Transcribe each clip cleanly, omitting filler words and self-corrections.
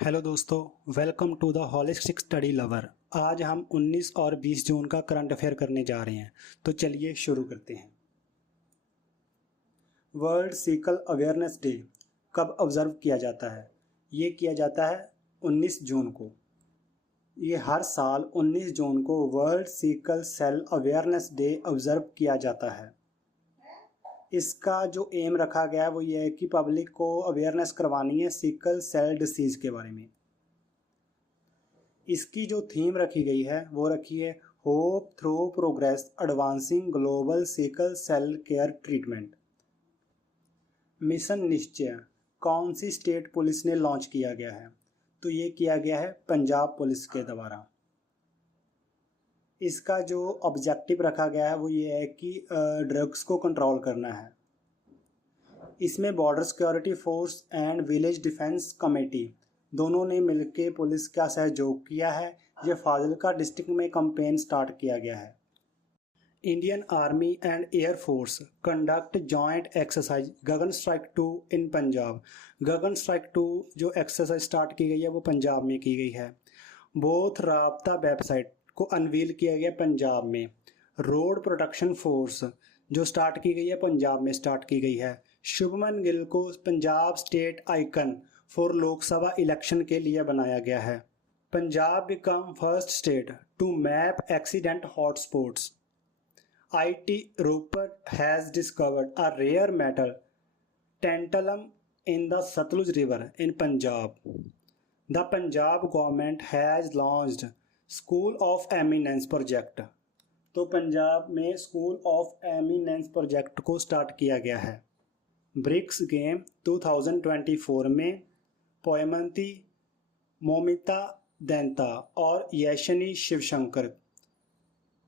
Hello दोस्तों, welcome to the holistic study lover. आज हम 19 और 20 जून का करंट अफेयर करने जा रहे हैं, तो चलिए शुरू करते हैं। वर्ल्ड सीकल अवेयरनेस डे कब ऑब्जर्व किया जाता है? ये किया जाता है 19 जून को। ये हर साल 19 जून को world sickle cell awareness day observe किया जाता है। इसका जो एम रखा गया है वो ये है कि पब्लिक को अवेयरनेस करवानी है सिकल सेल डिसीज़ के बारे में। इसकी जो थीम रखी गई है वो रखी है hope through progress advancing global sickle cell care treatment. Mission Nishchay कौन सी स्टेट पुलिस ने लॉन्च किया गया है? तो ये किया गया है पंजाब पुलिस के द्वारा। इसका जो ऑब्जेक्टिव रखा गया है वो ये है कि ड्रग्स को कंट्रोल करना है। इसमें border security force and village defence committee दोनों ने मिलकर पुलिस का सहयोग किया है। यह फाजिल्का डिस्ट्रिक्ट में कैंपेन स्टार्ट किया गया है। Indian army and air force conduct joint exercise Gagan strike 2 in Punjab. Gagan strike 2 जो एक्सरसाइज स्टार्ट की गई है वो पंजाब में की गई है। बोथ राब्ता वेबसाइट को अनवील किया गया पंजाब में। रोड प्रोटेक्शन फोर्स जो स्टार्ट की गई है पंजाब में स्टार्ट की गई है। शुभमन गिल को Punjab state icon for Lok Sabha election के लिए बनाया गया है। Punjab become first state to map accident hotspots. IT Ropar has discovered a rare metal tantalum in the Sutlej river in Punjab. The Punjab government has launched school of eminence project. तो पंजाब में स्कूल ऑफ एमिनेंस प्रोजेक्ट को start किया गया है। BRICS game 2024 में पोयमंती मोमिता दैंता और यशनी शिवशंकर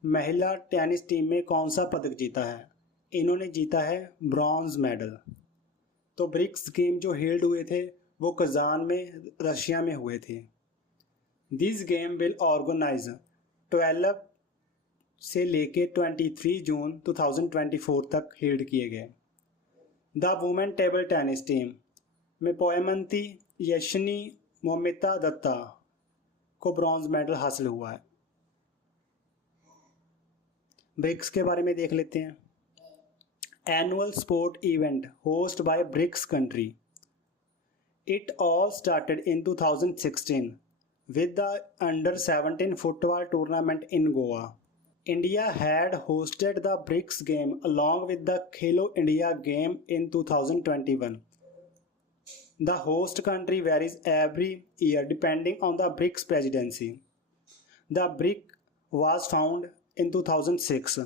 महिला tennis team में कौन सा पदक जीता है? इन्होंने जीता है ब्रॉन्ज मेडल। तो ब्रिक्स गेम जो हेल्ड हुए थे वो कजान में रशिया में हुए थे। दिस गेम विल ऑर्गेनाइज 12 से लेके 23 जून 2024 तक हेल्ड किए गए। The women table tennis team में पोयमंती यशनी मोमिता दत्ता को ब्रॉन्ज मेडल हासिल हुआ है। ब्रिक्स के बारे में देख लेते हैं। Annual sport event host by BRICS country. It all started in 2016 with the under-17 football tournament in Goa. India had hosted the BRICS game along with the Khelo India game in 2021. The host country varies every year depending on the BRICS presidency. The BRIC was founded in 2006.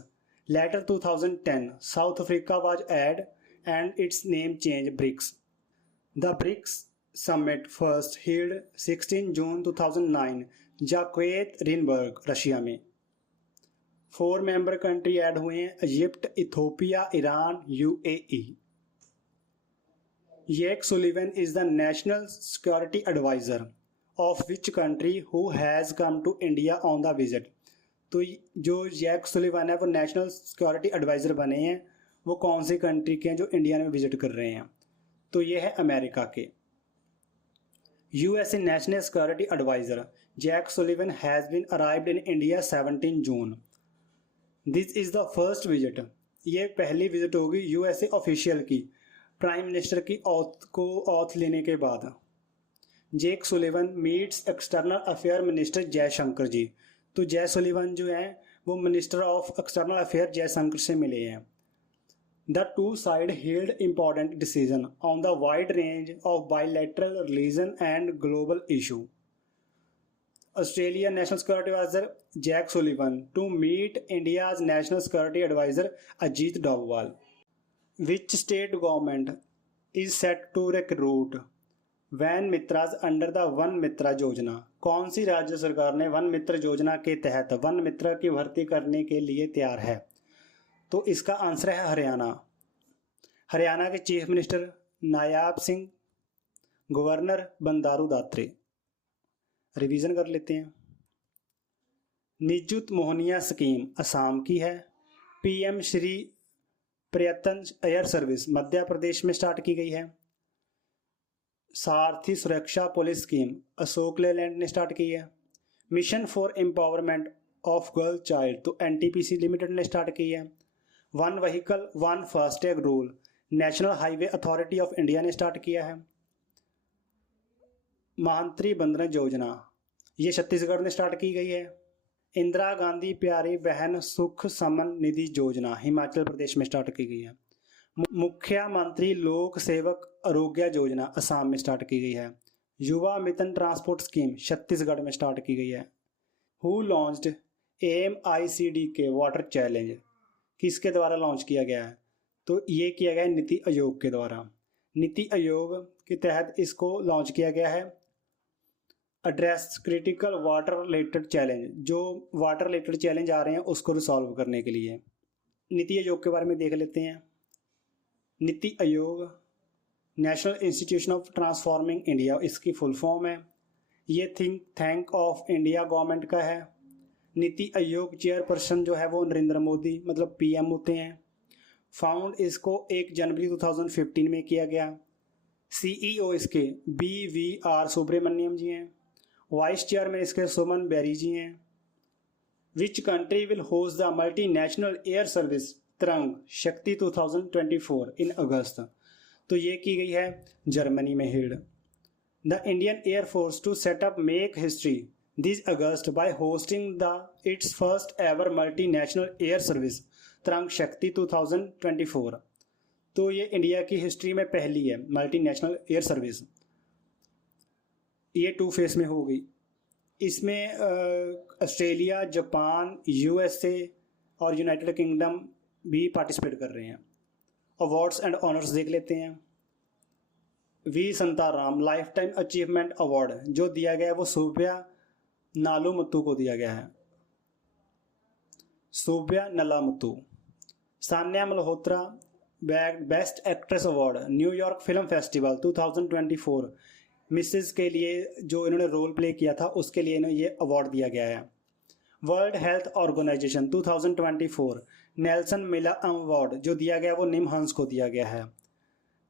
Later 2010, South Africa was added and its name changed BRICS. The BRICS Summit first held 16 June 2009 Yekaterinburg Russia में। 4 member country add हुए हैं Egypt, Ethiopia, Iran, UAE. Jake Sullivan is the national security adviser of which country who has come to India on the visit. तो जो Jake Sullivan है वो national security adviser बने हैं। वो कौन सी कंट्री के हैं जो इंडिया में विजिट कर रहे हैं? तो ये है अमेरिका के। USA National Security Advisor Jack Sullivan has been arrived in India 17 June. This is the first visit. ये पहली विजिट होगी USA ऑफिशियल की, प्राइम मिनिस्टर की ऑथ लेने के बाद। Jake Sullivan meets external affair minister Jaishankar ji. तो जय सुलिवन जो है वो minister of external affair Jaishankar से मिले हैं। The two sides held important decisions on the wide range of bilateral relations and global issues. Australian National Security Advisor Jack Sullivan to meet India's National Security Advisor Ajit Doval. Which state government is set to recruit Van Mitras under the Van Mitra Yojana? कौन सी राज्य सरकार ने one मित्र योजना के तहत one मित्र की भर्ती करने के लिए तैयार है? तो इसका आंसर है हरियाणा। हरियाणा के चीफ मिनिस्टर नायाब सिंह, गवर्नर बंडारू दात्रे। रिवीजन कर लेते हैं। निजुत मोहनिया स्कीम असम की है। पीएम श्री प्रयत्न एयर सर्विस मध्य प्रदेश में स्टार्ट की गई है। सारथी सुरक्षा पुलिस स्कीम अशोक लेलैंड ने स्टार्ट की है। Mission for empowerment of girl child तो एनटीपीसी लिमिटेड ने स्टार्ट की है। One vehicle one FASTag rule national highway authority of India ने स्टार्ट किया है। महांत्री बंधन योजना ये छत्तीसगढ़ में स्टार्ट की गई है। इंदिरा गांधी प्यारी बहन सुख समन निधि योजना हिमाचल प्रदेश में स्टार्ट की गई है। मुख्यमंत्री लोक सेवक आरोग्य योजना असम में स्टार्ट की गई है। युवा मिशन ट्रांसपोर्ट स्कीम छत्तीसगढ़ में स्टार्ट की गई है। Who launched AMICD water challenge किसके द्वारा लॉन्च किया गया है? तो ये किया गया है नीति आयोग के द्वारा। नीति आयोग के तहत इसको लॉन्च किया गया है। Address critical water related challenge, जो वाटर रिलेटेड चैलेंज आ रहे हैं उसको रिसॉल्व करने के लिए। नीति आयोग के बारे में देख लेते हैं। NITI Aayog national institution of transforming India इसकी फुल फॉर्म है। ये think tank of India government का है। नीति आयोग चेयरपर्सन जो है वो नरेंद्र मोदी मतलब PM होते हैं। फाउंड इसको 1 जनवरी 2015 में किया गया। CEO इसके BVR सुब्रमण्यम जी हैं। वाइस चेयरमैन इसके सुमन बेरी जी हैं। Which country will host the multi national air service Tarang Shakti 2024 इन अगस्त? तो ये की गई है जर्मनी में held. The Indian Air Force to set up make history this August by hosting the its first ever multi national air service Tarang Shakti 2024। तो ये India की history में पहली है मल्टी नेशनल एयर सर्विस। ये 2 फेस में होगी। इसमें ऑस्ट्रेलिया, जापान, USA और यूनाइटेड किंगडम भी पार्टिसिपेट कर रहे हैं। अवार्ड्स एंड ऑनर्स देख लेते हैं। V Shantaram lifetime achievement award जो दिया गया है वो सूब्या नालुमुत्तु को दिया गया है। Subbiah Nallamuthu. Sanya Malhotra best actress award New York film festival 2024 Mrs के लिए जो इन्होंने रोल प्ले किया था उसके लिए इन्हें ये अवार्ड दिया गया है। वर्ल्ड हेल्थ ऑर्गेनाइजेशन 2024 नेल्सन मिला अवार्ड जो दिया गया वो निमहंस को दिया गया है।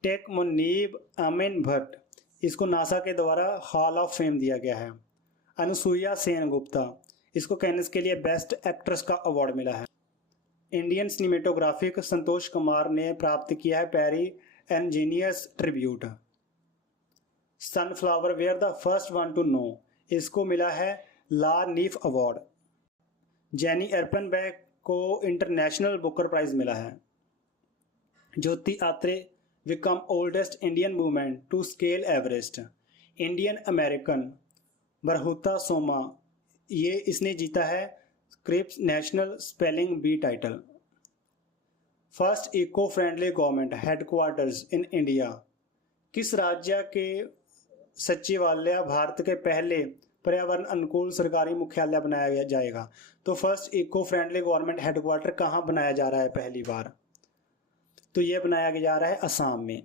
टेक मुनीब अमीन भट्ट इसको नासा के द्वारा हॉल ऑफ फेम दिया गया है। अनुसुईया सेन गुप्ता इसको कैनस के लिए बेस्ट एक्ट्रेस का अवार्ड मिला है। इंडियन सिनेमेटोग्राफिक संतोष कुमार ने प्राप्त किया है Perry engineers tribute. Sunflower were the first one to know इसको मिला है La Cinef award. Jenny Erpenbeck को इंटरनेशनल बुकर प्राइज मिला है। Jyoti Atre become oldest Indian women to scale Everest. Indian American Bruhat Soma ये इसने जीता है Scripps national spelling bee title. First eco friendly government headquarters in India किस राज्य के सचिवालय भारत के पहले पर्यावरण अनुकूल सरकारी मुख्यालय बनाया जाएगा? तो first eco friendly government headquarter कहाँ बनाया जा रहा है पहली बार? तो ये बनाया जा रहा है असम में।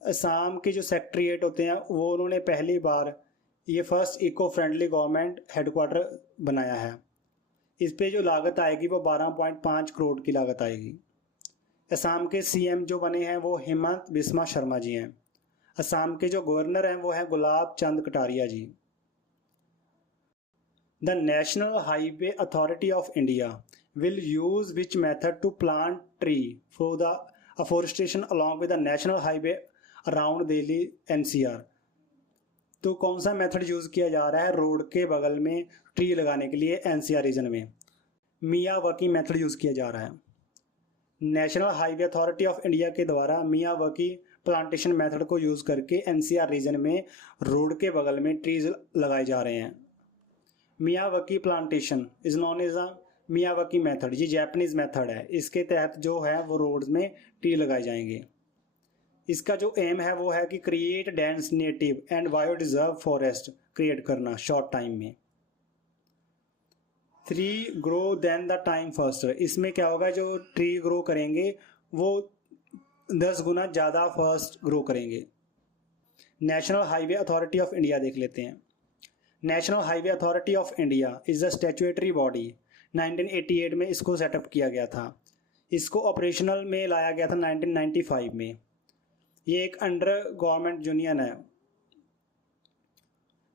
असम के जो सेक्रेटरीट होते हैं वो उन्होंने पहली बार ये first eco friendly government headquarter बनाया है। इस पे जो लागत आएगी वो 12.5 करोड़ की लागत आएगी। असम के CM जो बने हैं वो हेमंत बिस्वा शर्मा जी हैं। असम के जो गवर्नर हैं वो हैं Gulab Chand Kataria ji. The national highway authority of India will use which method to plant tree for the afforestation along with the national highway around Delhi NCR? तो कौन सा मेथड यूज़ किया जा रहा है रोड के बगल में ट्री लगाने के लिए NCR रीजन में? मियावाकी मेथड यूज़ किया जा रहा है। National highway authority of India के द्वारा मियावाकी प्लांटेशन मेथड को यूज़ करके NCR रीजन में रोड के बगल में ट्रीज लगाए जा रहे हैं। Miyawaki plantation is known as a Miyawaki method, ये जापानीज मेथड है। इसके तहत जो है वो रोड्स में ट्री लगाए जाएंगे। इसका जो एम है वो है कि create dense native and biodiverse forest create करना शॉर्ट टाइम में। 3 grow then the time faster, इसमें क्या होगा जो ट्री ग्रो करेंगे वो 10 गुना ज़्यादा फास्ट ग्रो करेंगे। National highway authority of India देख लेते हैं। National highway authority of India is a statutory body. 1988 में इसको सेटअप किया गया था। इसको ऑपरेशनल में लाया गया था 1995 में। ये एक अंडर गवर्नमेंट यूनियन है।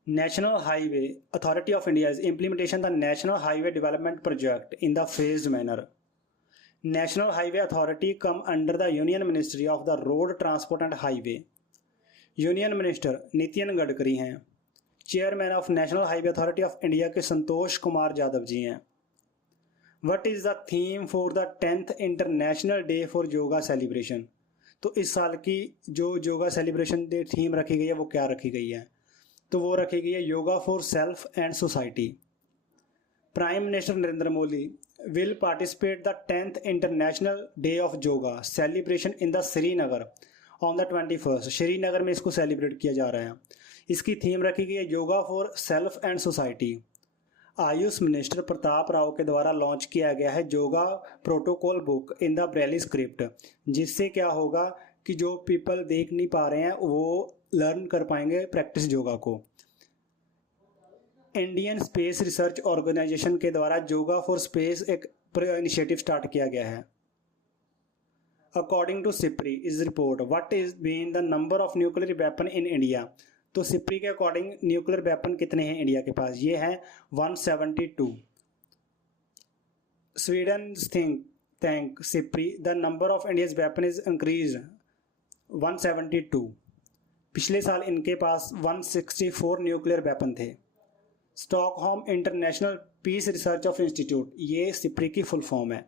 National highway authority of India is implementation the national highway development project in the phased manner. National highway authority come under the union ministry of the road transport and highway. Union minister Nitin Gadkari हैं। Chairman of national highway authority of India के संतोष कुमार यादव जी हैं। What is the theme for the 10th international day for yoga celebration. तो इस साल की जो yoga celebration day theme रखी गई है वो क्या रखी गई है, तो वो रखी गई है yoga for self and society. Prime minister Narendra Modi will participate the 10th international day of yoga celebration in the Srinagar on the 21st। Srinagar में इसको सेलिब्रेट किया जा रहा है। इसकी थीम रखी गई है yoga for self and society. Ayush minister Pratap Rao के द्वारा लॉन्च किया गया है yoga protocol book in the Braille script, जिससे क्या होगा कि जो पीपल देख नहीं पा रहे हैं वो लर्न कर पाएंगे प्रैक्टिस योगा को। इंडियन स्पेस रिसर्च ऑर्गेनाइजेशन के द्वारा योगा फॉर स्पेस एक इनिशिएटिव स्टार्ट किया गया है। According to SIPRI is report what is been the number of nuclear weapon in India. तो सिप्री के अकॉर्डिंग न्यूक्लियर वेपन कितने हैं इंडिया के पास, ये हैं 172। Sweden think tank SIPRI the number of India's weapon is increase 172। पिछले साल इनके पास 164 न्यूक्लियर वेपन थे। Stockholm International Peace Research of Institute, ये सिप्री की फुल फॉर्म है।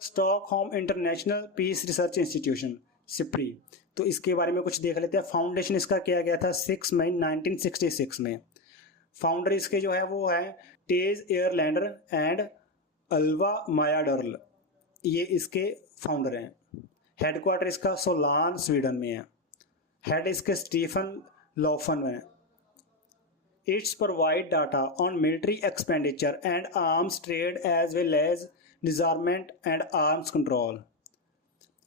Stockholm International Peace Research Institution SIPRI. तो इसके बारे में कुछ देख लेते हैं। फाउंडेशन इसका किया गया था 6 मई 1966 में। फाउंडर इसके जो है वो है टेज एयरलैंडर एंड अल्वा मायाडर्ल, ये इसके फाउंडर हैं। हेडक्वार्टर इसका सोलान स्वीडन में है। हेड इसके स्टीफन लॉफन है। It's provide data on military expenditure and arms trade as well as disarmament and arms control.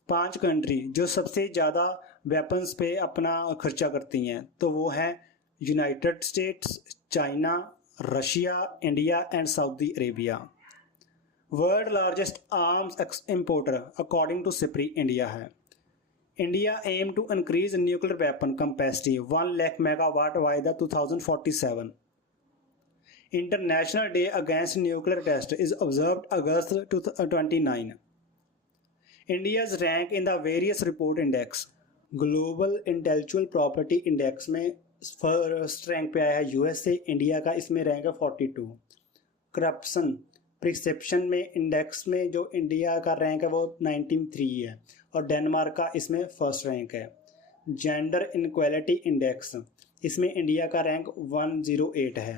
5 country जो सबसे ज़्यादा वेपन्स पे अपना खर्चा करती हैं तो वो हैं United States, China, Russia, India and Saudi Arabia. World largest arms importer according to SIPRI India है। India aim to increase nuclear weapon capacity 1 lakh megawatt by the 2047। International day against nuclear test is observed August 29। India's rank in the various report index. Global intellectual property index में first rank पे आया है USA, India का इसमें rank है 42। Corruption perception में index में जो इंडिया का रैंक है वो 93 है और डेनमार्क का इसमें फर्स्ट रैंक है। जेंडर इनक्वालिटी इंडेक्स, इसमें इंडिया का रैंक 108 है।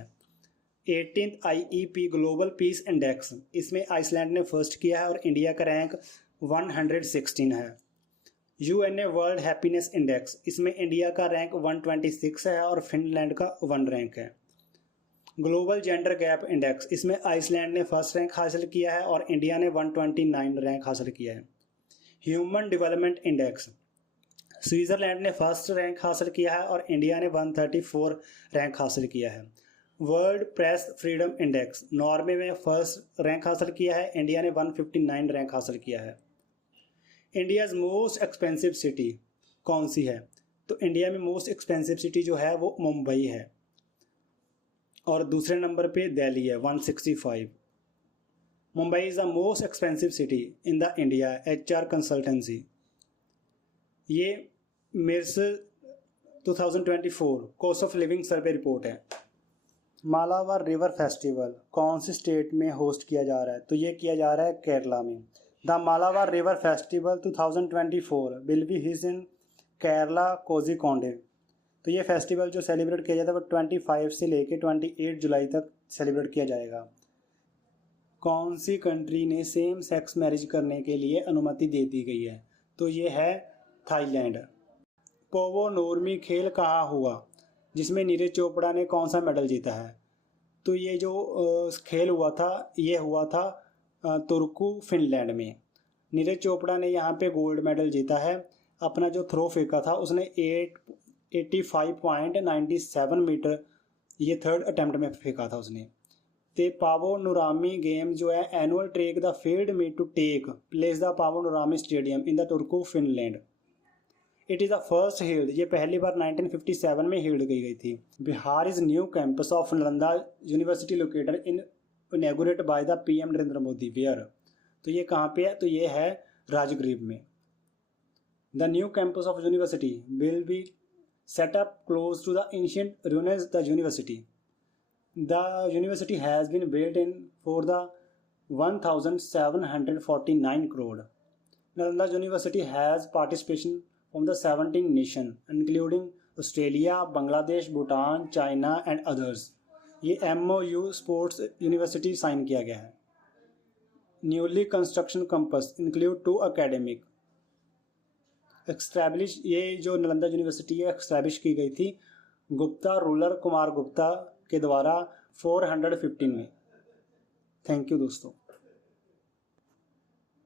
18th IEP global peace index, इसमें आइसलैंड ने फर्स्ट किया है और इंडिया का रैंक 116 है। यूएनए वर्ल्ड हैप्पीनेस इंडेक्स, इसमें इंडिया का रैंक 126 है और फिनलैंड का 1 रैंक है। ग्लोबल जेंडर गैप इंडेक्स, इसमें आइसलैंड ने फर्स्ट रैंक हासिल किया है और इंडिया ने 129 रैंक हासिल किया है। ह्यूमन डेवलपमेंट इंडेक्स, स्विट्जरलैंड ने फर्स्ट रैंक हासिल किया है और इंडिया ने 134 रैंक हासिल किया है। World press freedom index, Norway में फर्स्ट रैंक हासिल किया है, इंडिया ने 159 रैंक हासिल किया है। इंडियाज़ मोस्ट एक्सपेंसिव सिटी कौन सी है, तो इंडिया में मोस्ट एक्सपेंसिव सिटी जो है वो मुंबई है और दूसरे नंबर पे दिल्ली है 165। Mumbai is the most expensive city in the India HR consultancy. ये मिर्स 2024 cost of living survey report है। मालाबार रिवर फेस्टिवल कौन सी स्टेट में होस्ट किया जा रहा है, तो ये किया जा रहा है केरला में। The Malabar river festival 2024 will be his in Kerala Kozhikode. तो ये फेस्टिवल जो सेलिब्रेट किया जाता है वो 25 से लेके 28 जुलाई तक सेलिब्रेट किया जाएगा। कौन सी कंट्री ने सेम सेक्स मैरिज करने के लिए अनुमति दे दी गई है, तो ये है थाईलैंड। पोवो नोर्मी खेल कहाँ हुआ, जिसमें नीरज चोपड़ा ने कौन सा मेडल जीता है, तो ये जो खेल हुआ था ये हुआ था तुर्कू फिनलैंड में। नीरज चोपड़ा ने यहाँ पे गोल्ड मेडल जीता है। अपना जो थ्रो फेंका था उसने 85.97 मीटर ये थर्ड अटैम्प्ट में फेंका था उसने। ते पावो नुरामी गेम जो है annual track the field meet to take place the Paavo Nurmi stadium in the Turku Finland. It is the first held, ये पहली बार 1957 में हील्ड की गई थी। Bihar is new campus of Nalanda university located in inaugurated by the PM Narendra Modi where, तो ये कहाँ पे है, तो ये है राजगृह में। The new campus of university will be set up close to the ancient ruins the university. The university has been built in for the 1749 crore. Nalanda University has participation from the 17 nations including Australia, Bangladesh, Bhutan, China and others. ये MOU sports university sign किया गया है। Newly construction campus include 2 academic establish, ये जो Nalanda university है establish की गई थी गुप्ता रूलर कुमार गुप्ता के द्वारा 415 में। थैंक यू दोस्तों।